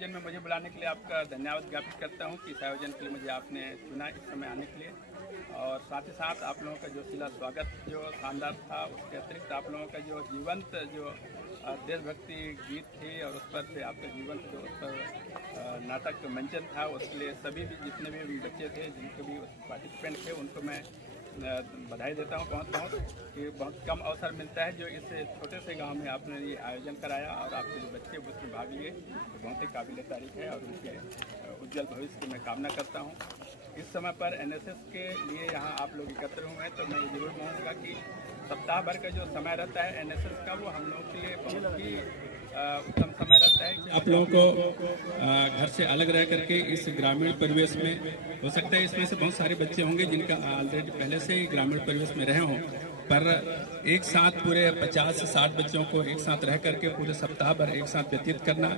आयोजन में मुझे बुलाने के लिए आपका धन्यवाद ज्ञापित करता हूं कि इस आयोजन के लिए मुझे आपने चुना इस समय आने के लिए। और साथ ही साथ आप लोगों का जो शिला स्वागत जो शानदार था, उसके अतिरिक्त आप लोगों का जो जीवंत जो देशभक्ति गीत थी और उस पर से आपका जीवंत जो उस पर नाटक मंचन था, उसके लिए सभी भी जितने भी बच्चे थे, जिनके भी पार्टिसिपेंट थे, उनको मैं बधाई देता हूँ बहुत कि बहुत कम अवसर मिलता है जो इस छोटे से गांव में आपने ये आयोजन कराया और आपके जो बच्चे उसमें भाग लिए, तो बहुत ही काबिल तारीफ है और उनके उज्जवल भविष्य की मैं कामना करता हूँ। इस समय पर एनएसएस के लिए यहाँ आप लोग एकत्र हुए हैं, तो मैं ये जरूर कहूँगा कि सप्ताह भर का जो समय रहता है एनएसएस का, वो हम लोगों के लिए बहुत ही उत्तम समय रहता है। आप लोगों को घर से अलग रह करके इस ग्रामीण परिवेश में, हो सकता है इसमें से बहुत सारे बच्चे होंगे जिनका ऑलरेडी पहले से ही ग्रामीण परिवेश में रहे हों, पर एक साथ पूरे 50 से 60 बच्चों को एक साथ रह करके पूरे सप्ताह भर एक साथ व्यतीत करना,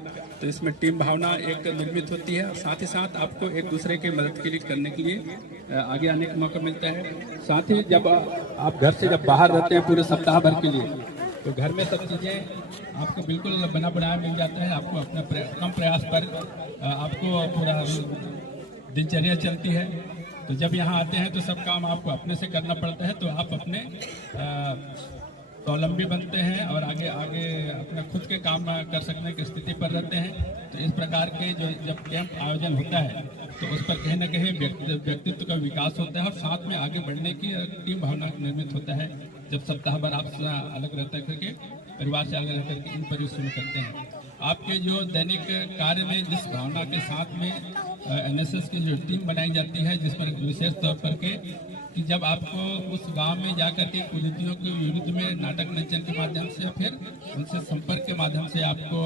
तो इसमें टीम भावना एक निर्मित होती है और साथ ही साथ आपको एक दूसरे की मदद के लिए करने के लिए आगे आने का मौका मिलता है। साथ ही जब आप घर से जब बाहर रहते हैं पूरे सप्ताह भर के लिए, तो घर में सब चीज़ें आपको बिल्कुल बना बनाया मिल जाता है। आपको अपना कम प्रयास पर आपको पूरा दिनचर्या चलती है। तो जब यहाँ आते हैं तो सब काम आपको अपने से करना पड़ता है, तो आप अपने स्वावलंबी बनते हैं और आगे आगे अपना खुद के काम कर सकने की स्थिति पर रहते हैं। तो इस प्रकार के जो जब कैंप आयोजन होता है तो उस पर कहीं न कहीं व्यक्तित्व का विकास होता है और साथ में आगे बढ़ने की टीम भावना निर्मित होता है। जब सप्ताह भर आप अलग रहते करके परिवार से अलग रह करके इन परिवेश में करते हैं, आपके जो दैनिक कार्य में जिस भावना के साथ में एनएसएस की जो टीम बनाई जाती है, जिस पर विशेष तौर पर कि जब आपको उस गांव में जाकर के कुरीतियों के विरुद्ध में नाटक मंचन के माध्यम से या फिर उनसे संपर्क के माध्यम से आपको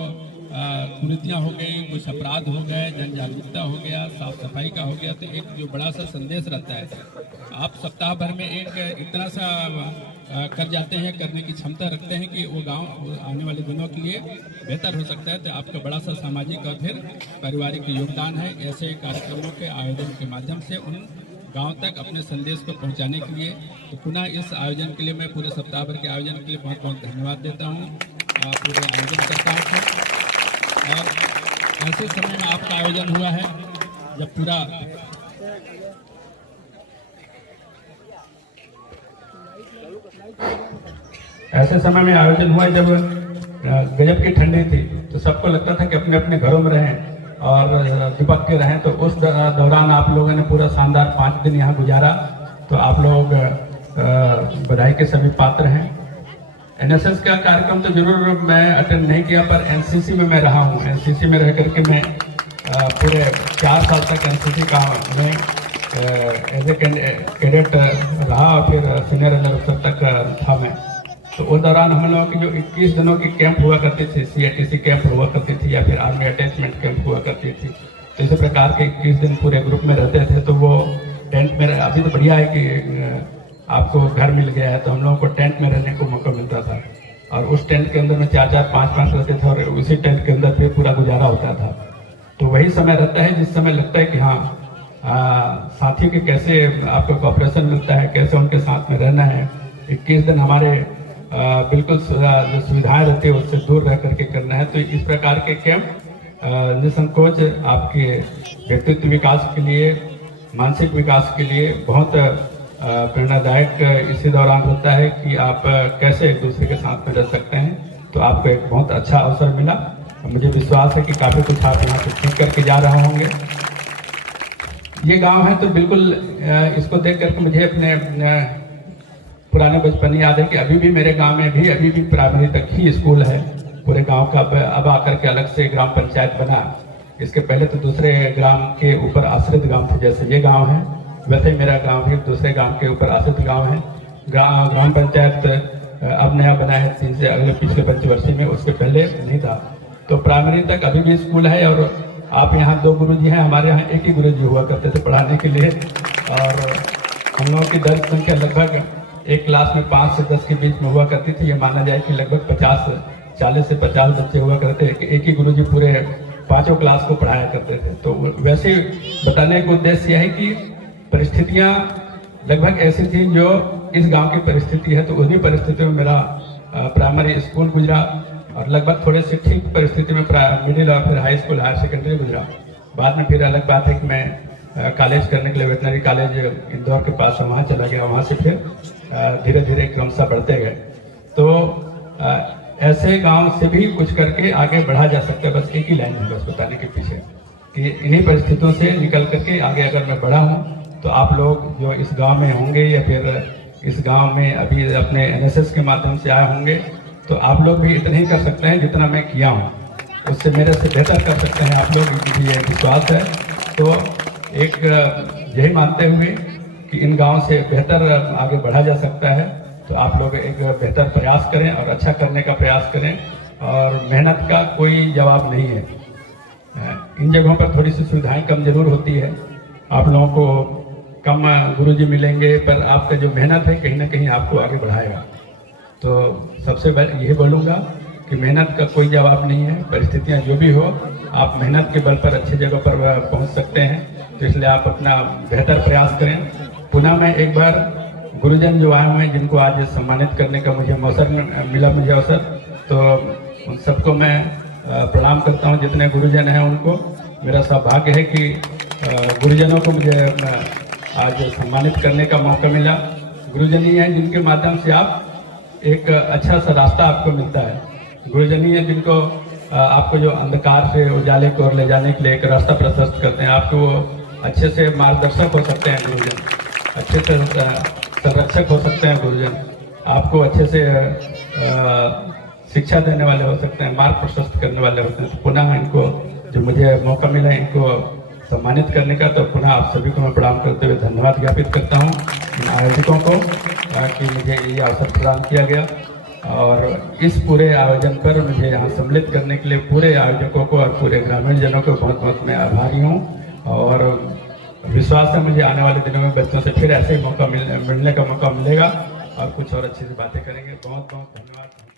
कुरीतियाँ हो गई, कुछ अपराध हो गए, जन जागरूकता हो गया, साफ सफाई का हो गया, तो एक जो बड़ा सा संदेश रहता है, आप सप्ताह भर में एक इतना सा कर जाते हैं, करने की क्षमता रखते हैं कि वो गांव आने वाले दिनों के लिए बेहतर हो सकता है। तो आपका बड़ा सा सामाजिक और फिर पारिवारिक योगदान है ऐसे कार्यक्रमों के आयोजन के माध्यम से उन गांव तक अपने संदेश को पहुंचाने के लिए। तो पुनः इस आयोजन के लिए मैं पूरे सप्ताह भर के आयोजन के लिए बहुत बहुत धन्यवाद देता हूँ पूरे आयोजन करता हूँ। और ऐसे समय में आपका आयोजन हुआ है जब पूरा ऐसे समय में आयोजन हुआ जब गजब की ठंडी थी, तो सबको लगता था कि अपने अपने घरों में रहें और चिपक के रहें। तो उस दौरान आप लोगों ने पूरा शानदार 5 दिन यहाँ गुजारा। तो आप लोग बधाई के सभी पात्र हैं। एनएसएस का कार्यक्रम तो जरूर मैं अटेंड नहीं किया, पर एनसीसी में मैं रहा हूँ। एनसीसी में रह करके मैं पूरे 4 साल तक एनसीसी का मैं एज ए कैडेट रहा और फिर सीनियर रेंजर अफसर तक था मैं। तो उस दौरान हम लोगों की जो 21 दिनों की कैंप हुआ करती थी, सीएटीसी कैंप हुआ करती थी या फिर आर्मी अटैचमेंट कैंप हुआ करती थी, तो इसी प्रकार के 21 दिन पूरे ग्रुप में रहते थे। तो वो टेंट में, अभी तो बढ़िया है कि आपको घर मिल गया है, तो हम लोगों को टेंट में रहने को मौका मिलता था और उस टेंट के अंदर में 4-4, 5-5 रहते थे और उसी टेंट के अंदर फिर पूरा गुजारा होता था। तो वही समय रहता है जिस समय लगता है कि हाँ साथियों के कैसे आपको कोऑपरेशन मिलता है, कैसे उनके साथ में रहना है। 21 दिन हमारे बिल्कुल जो सुविधाएं रहती है उससे दूर रह करके करना है। तो इस प्रकार के कैंप निसंकोच आपके व्यक्तित्व विकास के लिए, मानसिक विकास के लिए बहुत प्रेरणादायक इसी दौरान होता है कि आप कैसे एक दूसरे के साथ में रह सकते हैं। तो आपको एक बहुत अच्छा अवसर मिला। मुझे विश्वास है कि काफ़ी कुछ आप यहाँ से सीख करके जा रहे होंगे। ये गांव है तो बिल्कुल इसको देख करके मुझे अपने पुराने बचपन याद है कि अभी भी मेरे गांव में भी अभी भी प्राइमरी तक ही स्कूल है पूरे गांव का। अब आकर के अलग से ग्राम पंचायत बना। इसके पहले तो दूसरे ग्राम के ऊपर आश्रित गांव थे, जैसे ये गांव है वैसे ही मेरा गांव भी दूसरे गांव के ऊपर आश्रित गांव है। ग्राम पंचायत अब नया बना है 3 से अगले पिछले पंचवर्षीय में, उसके पहले नहीं था। तो प्राइमरी तक अभी भी स्कूल है और आप यहाँ 2 गुरुजी हैं, हमारे यहाँ एक ही गुरुजी हुआ करते थे पढ़ाने के लिए। और हम लोगों की दर्ज संख्या लगभग एक क्लास में 5 से 10 के बीच में हुआ करती थी। ये माना जाए कि लगभग 40 से 50 बच्चे हुआ करते थे। एक ही गुरुजी पूरे 5 क्लास को पढ़ाया करते थे। तो वैसे बताने का उद्देश्य यह है कि परिस्थितियाँ लगभग ऐसी थी जो इस गांव की परिस्थिति है। तो उन्हीं परिस्थितियों में मेरा प्राइमरी स्कूल गुजरा और लगभग थोड़े से ठीक परिस्थिति में मिडिल और फिर हाई स्कूल हायर सेकेंडरी गुजरा। बाद में फिर अलग बात है कि मैं कॉलेज करने के लिए वेटनरी कॉलेज इंदौर के पास वहाँ चला गया। वहाँ से फिर धीरे धीरे क्रमशः बढ़ते गए। तो ऐसे गांव से भी कुछ करके आगे बढ़ा जा सकता है। बस एक ही लाइन है बस बताने के पीछे कि इन्हीं परिस्थितियों से निकल करके आगे अगर मैं बढ़ा हूँ तो आप लोग जो इस गांव में होंगे या फिर इस गांव में अभी अपने एनएसएस के माध्यम से आए होंगे तो आप लोग भी इतना ही कर सकते हैं जितना मैं किया हूँ, उससे मेरे से बेहतर कर सकते हैं आप लोग, मुझे ये विश्वास है। तो एक यही मानते हुए कि इन गाँव से बेहतर आगे बढ़ा जा सकता है तो आप लोग एक बेहतर प्रयास करें और अच्छा करने का प्रयास करें। और मेहनत का कोई जवाब नहीं है। इन जगहों पर थोड़ी सी सुविधाएं कम जरूर होती है, आप लोगों को कम गुरुजी मिलेंगे, पर आपका जो मेहनत है कहीं ना कहीं आपको आगे बढ़ाएगा। तो सबसे यही बोलूँगा कि मेहनत का कोई जवाब नहीं है। परिस्थितियाँ जो भी हो आप मेहनत के बल पर अच्छी जगह पर पहुँच सकते हैं। तो इसलिए आप अपना बेहतर प्रयास करें। पुनः मैं एक बार गुरुजन जो आए हुए हैं जिनको आज सम्मानित करने का मुझे अवसर, तो उन सबको मैं प्रणाम करता हूं। जितने गुरुजन हैं उनको मेरा सौभाग्य है कि गुरुजनों को मुझे आज सम्मानित करने का मौका मिला। गुरुजन ही हैं जिनके माध्यम से आप एक अच्छा सा रास्ता आपको मिलता है। गुरुजन ही हैं जिनको आपको जो अंधकार से उजाले की ओर ले जाने के लिए एक रास्ता प्रशस्त करते हैं। आपको वो अच्छे से मार्गदर्शक हो सकते हैं गुरुजन, अच्छे से संरक्षक हो सकते हैं गुरुजन, आपको अच्छे से शिक्षा देने वाले हो सकते हैं, मार्ग प्रशस्त करने वाले होते हैं। तो पुनः इनको जो मुझे मौका मिला इनको सम्मानित करने का, तो पुनः आप सभी को मैं प्रणाम करते हुए धन्यवाद ज्ञापित करता हूँ इन आयोजकों को कि मुझे ये अवसर प्रदान किया गया। और इस पूरे आयोजन पर मुझे यहाँ सम्मिलित करने के लिए पूरे आयोजकों को और पूरे ग्रामीण जनों को बहुत बहुत मैं आभारी हूँ। और विश्वास है मुझे आने वाले दिनों में बच्चों से फिर ऐसे ही मौका मिलने का मौका मिलेगा और कुछ और अच्छी सी बातें करेंगे। बहुत बहुत धन्यवाद।